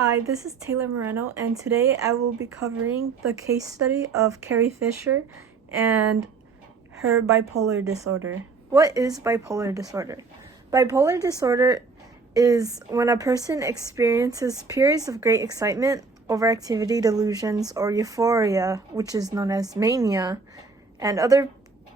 Hi, this is Taylor Moreno, and today I will be covering the case study of Carrie Fisher and her bipolar disorder. What is bipolar disorder? Bipolar disorder is when a person experiences periods of great excitement, overactivity, delusions, or euphoria, which is known as mania, and other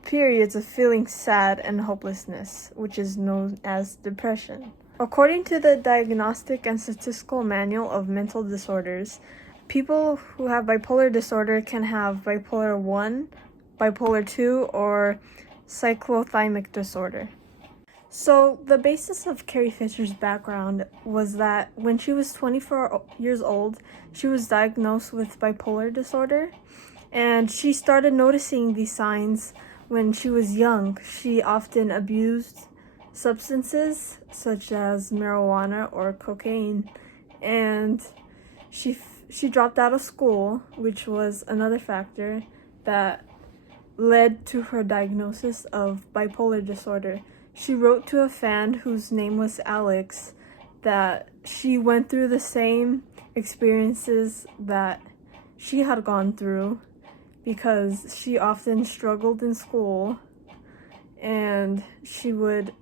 periods of feeling sad and hopelessness, which is known as depression. According to the Diagnostic and Statistical Manual of Mental Disorders, people who have bipolar disorder can have bipolar 1, bipolar 2, or cyclothymic disorder. So, the basis of Carrie Fisher's background was that when she was 24 years old, she was diagnosed with bipolar disorder, and she started noticing these signs when she was young. She often abused substances such as marijuana or cocaine, and she dropped out of school, which was another factor that led to her diagnosis of bipolar disorder. She wrote to a fan whose name was Alex that she went through the same experiences that she had gone through because she often struggled in school, and she would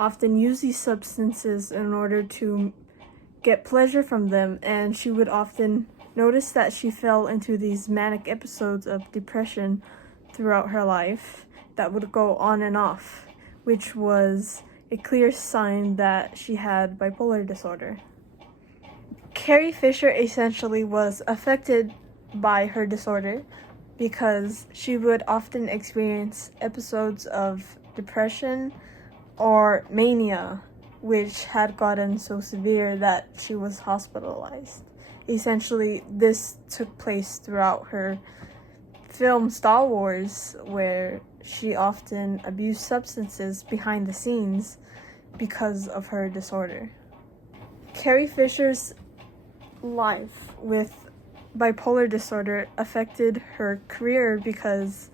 often use these substances in order to get pleasure from them, and she would often notice that she fell into these manic episodes of depression throughout her life that would go on and off, which was a clear sign that she had bipolar disorder. Carrie Fisher essentially was affected by her disorder because she would often experience episodes of depression or mania, which had gotten so severe that she was hospitalized. Essentially, this took place throughout her film Star Wars, where she often abused substances behind the scenes because of her disorder. Carrie Fisher's life with bipolar disorder affected her career because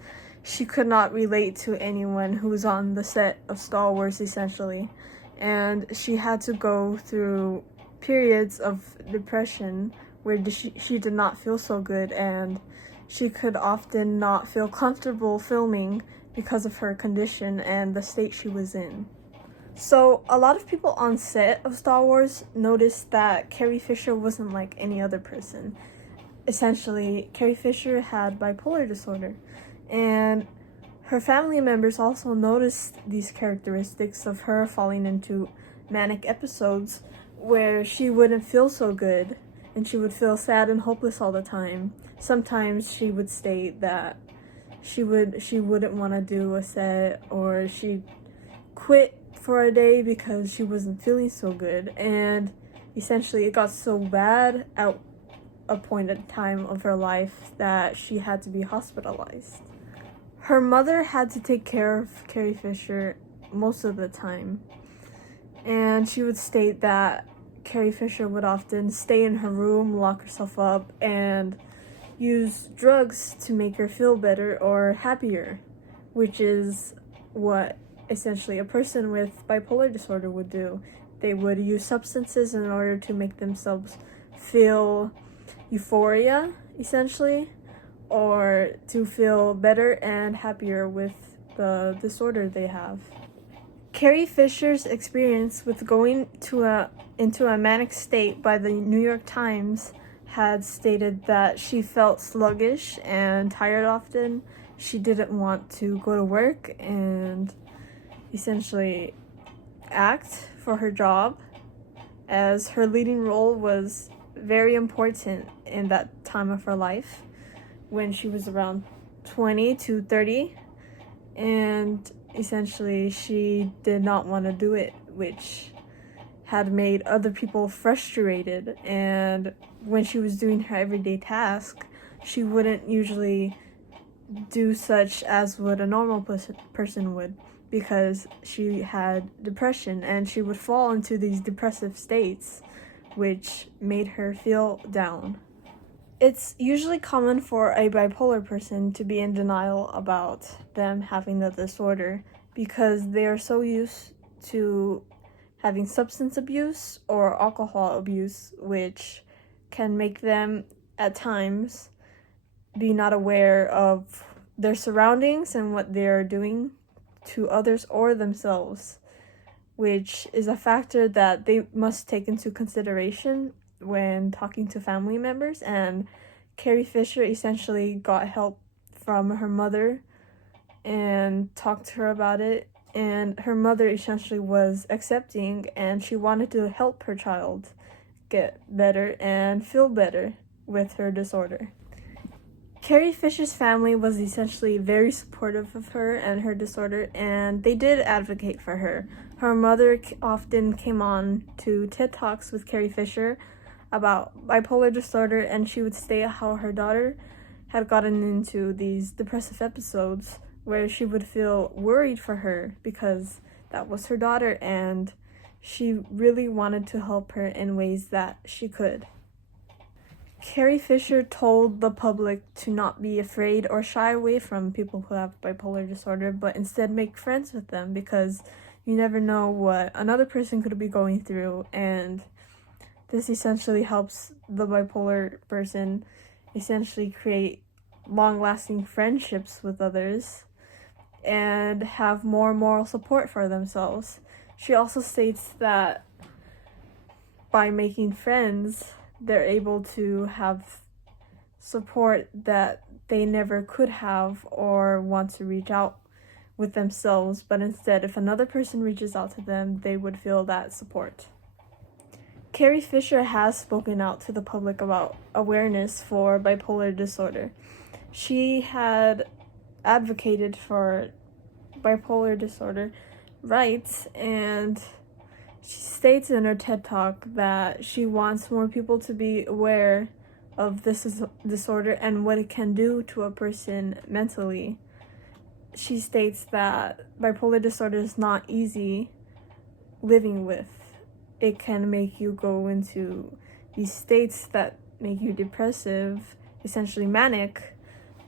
she could not relate to anyone who was on the set of Star Wars, essentially, and she had to go through periods of depression where she did not feel so good, and she could often not feel comfortable filming because of her condition and the state she was in. So a lot of people on set of Star Wars noticed that Carrie Fisher wasn't like any other person. Essentially, Carrie Fisher had bipolar disorder, and her family members also noticed these characteristics of her falling into manic episodes where she wouldn't feel so good and she would feel sad and hopeless all the time. Sometimes she would state that she wouldn't want to do a set, or she'd quit for a day because she wasn't feeling so good, and essentially it got so bad at a point in time of her life that she had to be hospitalized. Her mother had to take care of Carrie Fisher most of the time, and she would state that Carrie Fisher would often stay in her room, lock herself up, and use drugs to make her feel better or happier, which is what essentially a person with bipolar disorder would do. They would use substances in order to make themselves feel euphoria, essentially, or to feel better and happier with the disorder they have. Carrie Fisher's experience with going into a manic state by the New York Times had stated that she felt sluggish and tired often. She didn't want to go to work and essentially act for her job, as her leading role was very important in that time of her life when she was around 20 to 30, and essentially she did not want to do it, which had made other people frustrated. And when she was doing her everyday task, she wouldn't usually do such as would a normal person would, because she had depression and she would fall into these depressive states, which made her feel down. It's usually common for a bipolar person to be in denial about them having the disorder because they are so used to having substance abuse or alcohol abuse, which can make them at times be not aware of their surroundings and what they are doing to others or themselves, which is a factor that they must take into consideration when talking to family members. And Carrie Fisher essentially got help from her mother and talked to her about it, and her mother essentially was accepting, and she wanted to help her child get better and feel better with her disorder. Carrie Fisher's family was essentially very supportive of her and her disorder, and they did advocate for her. Her mother often came on to TED Talks with Carrie Fisher about bipolar disorder, and she would state how her daughter had gotten into these depressive episodes where she would feel worried for her because that was her daughter, and she really wanted to help her in ways that she could. Carrie Fisher told the public to not be afraid or shy away from people who have bipolar disorder, but instead make friends with them, because you never know what another person could be going through, and this essentially helps the bipolar person essentially create long-lasting friendships with others and have more moral support for themselves. She also states that by making friends, they're able to have support that they never could have or want to reach out with themselves, but instead, if another person reaches out to them, they would feel that support. Carrie Fisher has spoken out to the public about awareness for bipolar disorder. She had advocated for bipolar disorder rights, and she states in her TED Talk that she wants more people to be aware of this disorder and what it can do to a person mentally. She states that bipolar disorder is not easy living with. It can make you go into these states that make you depressive, essentially manic,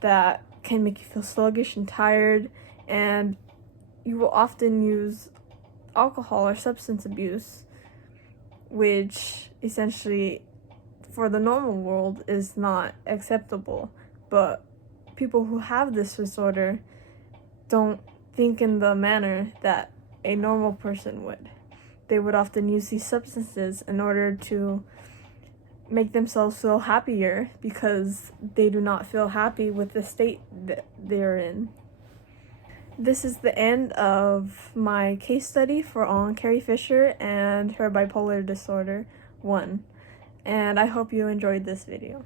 that can make you feel sluggish and tired, and you will often use alcohol or substance abuse, which essentially for the normal world is not acceptable. But people who have this disorder don't think in the manner that a normal person would. They would often use these substances in order to make themselves feel happier because they do not feel happy with the state that they're in. This is the end of my case study on Carrie Fisher and her bipolar disorder 1. And I hope you enjoyed this video.